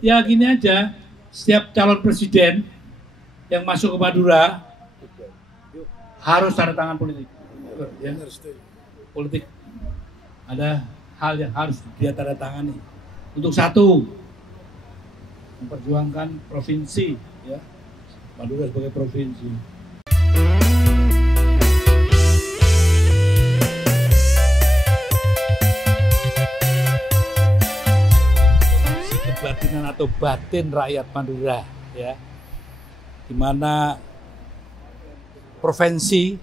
Ya gini aja, setiap calon presiden yang masuk ke Madura harus tanda tangan politik. Ya. Politik. Ada hal yang harus dia tanda tangani. Untuk satu, memperjuangkan provinsi, ya, Madura sebagai provinsi. Kebatinan atau batin rakyat Madura, ya, di mana provinsi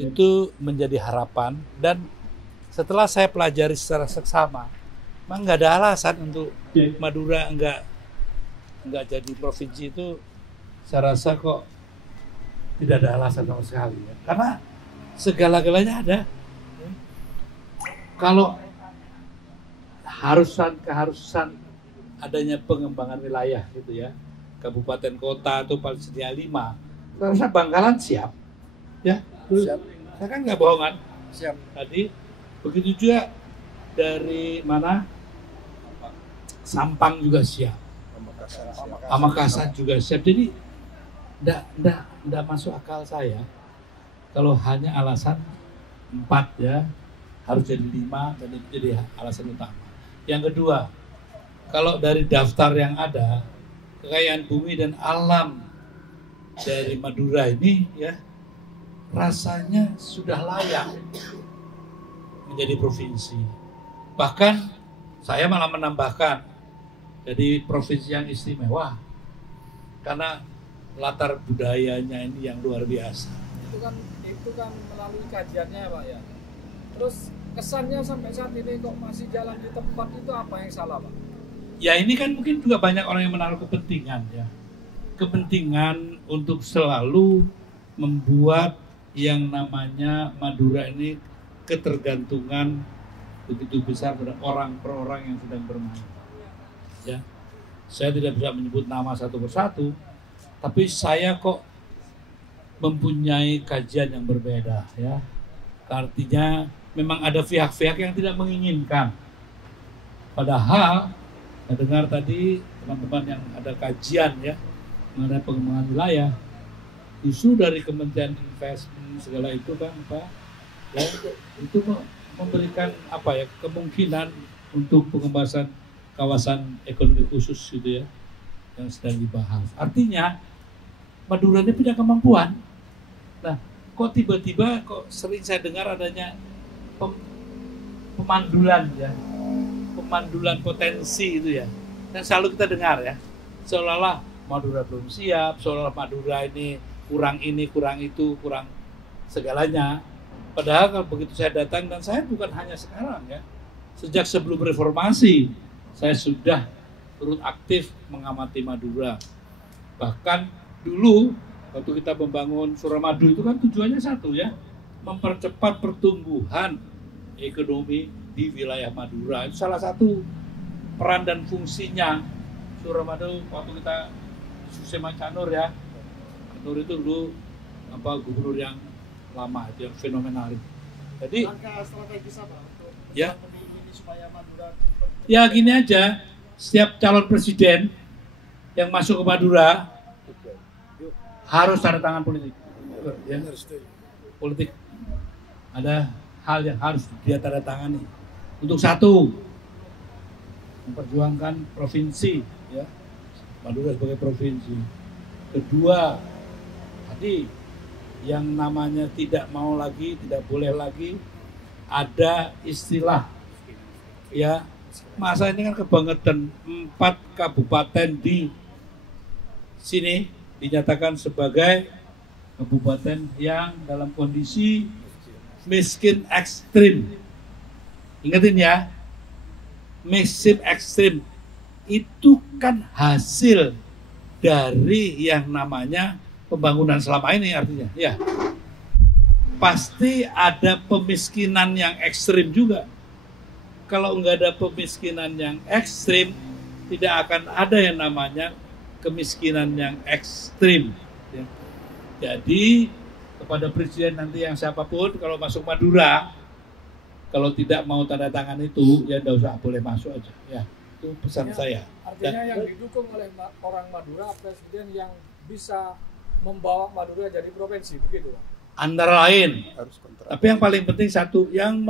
itu menjadi harapan. Dan setelah saya pelajari secara seksama, memang nggak ada alasan untuk Madura nggak jadi provinsi itu. Saya rasa kok tidak ada alasan sama sekali, ya. Karena segala-galanya ada. Kalau keharusan adanya pengembangan wilayah gitu ya, kabupaten kota atau paling sedikit 5, saya rasa Bangkalan siap, ya. Siap. Saya kan nggak bohongan. Siap. Tadi begitu juga dari mana, Sampang juga siap, Pamekasan juga siap. Jadi nggak masuk akal saya kalau hanya alasan 4 ya harus jadi 5 dan itu jadi alasan utama. Yang kedua, kalau dari daftar yang ada, kekayaan bumi dan alam dari Madura ini, ya, rasanya sudah layak menjadi provinsi. Bahkan saya malah menambahkan jadi provinsi yang istimewa karena latar budayanya ini yang luar biasa. Itu kan melalui kajiannya, Pak, ya. Terus kesannya sampai saat ini kok masih jalan di tempat itu, apa yang salah, Pak? Ya ini kan mungkin juga banyak orang yang menaruh kepentingan, ya. Kepentingan untuk selalu membuat yang namanya Madura ini ketergantungan begitu besar pada orang per orang yang sedang bermain. Ya. Saya tidak bisa menyebut nama satu persatu, tapi saya kok mempunyai kajian yang berbeda, ya. Artinya memang ada pihak-pihak yang tidak menginginkan. Padahal saya dengar tadi teman-teman yang ada kajian, ya, mengenai pengembangan wilayah, justru dari Kementerian Investment segala itu kan, Pak, ya, itu memberikan apa ya, kemungkinan untuk pengembangan kawasan ekonomi khusus gitu ya, yang sedang dibahas. Artinya Madura ini punya kemampuan. Nah, kok tiba-tiba kok sering saya dengar adanya pemandulan, ya, pemandulan potensi itu, ya, dan selalu kita dengar, ya, seolah-olah Madura belum siap, seolah-olah Madura ini kurang itu, kurang segalanya. Padahal kalau begitu saya datang, dan saya bukan hanya sekarang, ya, sejak sebelum reformasi saya sudah turut aktif mengamati Madura. Bahkan dulu waktu kita membangun Suramadu itu kan tujuannya satu, ya, mempercepat pertumbuhan ekonomi di wilayah Madura. Itu salah satu peran dan fungsinya Suramadu waktu kita Susema Canur, ya. Canur itu dulu gubernur yang lama itu, yang fenomenal itu. Jadi langkah strategis apa untuk ya, ini supaya Madura ya gini aja, setiap calon presiden yang masuk ke Madura harus tanda tangan politik. Ya. Politik. Ada hal yang harus dia tanda tangani. Untuk satu, memperjuangkan provinsi, ya, Madura sebagai provinsi. Kedua, tadi yang namanya tidak mau lagi, tidak boleh lagi ada istilah, ya, masa ini kan kebangetan 4 kabupaten di sini dinyatakan sebagai kabupaten yang dalam kondisi miskin ekstrim. Ingatin, ya, miskin ekstrim itu kan hasil dari yang namanya pembangunan selama ini, artinya, ya, pasti ada pemiskinan yang ekstrim juga. Kalau nggak ada pemiskinan yang ekstrim, tidak akan ada yang namanya kemiskinan yang ekstrim, ya. Jadi kepada presiden nanti yang siapapun kalau masuk Madura, kalau tidak mau tanda tangan itu, ya nggak usah, boleh masuk aja, ya. Itu pesan saya. Artinya yang didukung oleh orang Madura, presiden yang bisa membawa Madura jadi provinsi, begitu Pak? Antara lain. Harus kontrak. Tapi yang paling penting satu, yang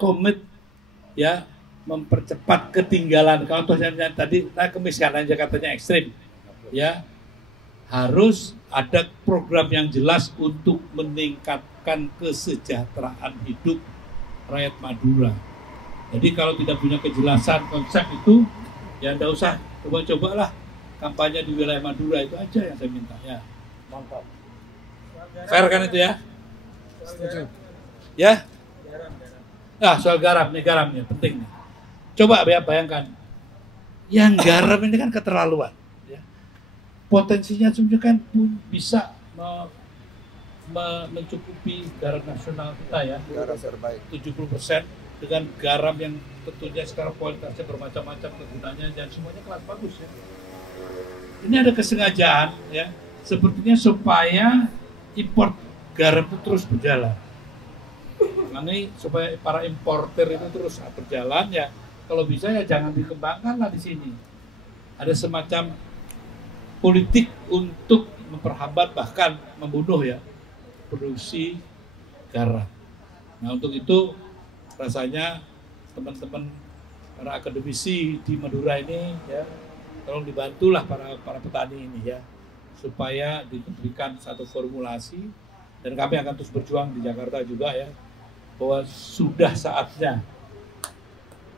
komit ya mempercepat ketinggalan. Kalau tohnya tadi kemiskinan Jakartanya ekstrim, ya harus ada program yang jelas untuk meningkatkan kesejahteraan hidup rakyat Madura. Jadi kalau tidak punya kejelasan konsep itu, ya nggak usah coba-cobalah kampanye di wilayah Madura, itu aja yang saya minta ya. Mantap. Fair kan itu ya? Setuju. Ya? Nah, soal garam nih penting nih. Coba ya bayangkan, yang garam ini kan keterlaluan. Ya. Potensinya sebenarnya kan bisa mencukupi garam nasional kita ya. Garam terbaik. 70% dengan garam yang tentunya sekarang kualitasnya bermacam-macam kegunaannya dan semuanya kelas bagus ya. Ini ada kesengajaan ya, sepertinya supaya impor garam itu terus berjalan. Ini supaya para importer itu terus berjalan ya. Kalau bisa ya jangan dikembangkanlah di sini. Ada semacam politik untuk memperhambat bahkan membunuh ya produksi garam. Nah untuk itu rasanya teman-teman para akademisi di Madura ini ya tolong dibantulah para petani ini ya supaya diberikan satu formulasi, dan kami akan terus berjuang di Jakarta juga ya bahwa sudah saatnya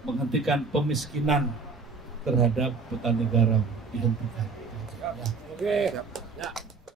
menghentikan pemiskinan terhadap petani garam, dihentikan. Ya. Oke.